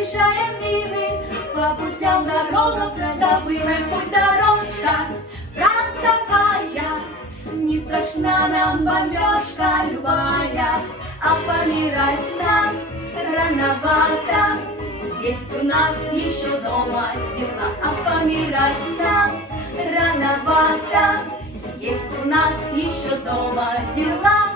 объезжаем мины, по путям дорога продаваем, путь дорожка фронтовая. Не страшна нам бомбежка любая, а помирать нам рановато. Есть у нас еще дома дела, а помирать нам рановато. Есть у нас еще дома дела.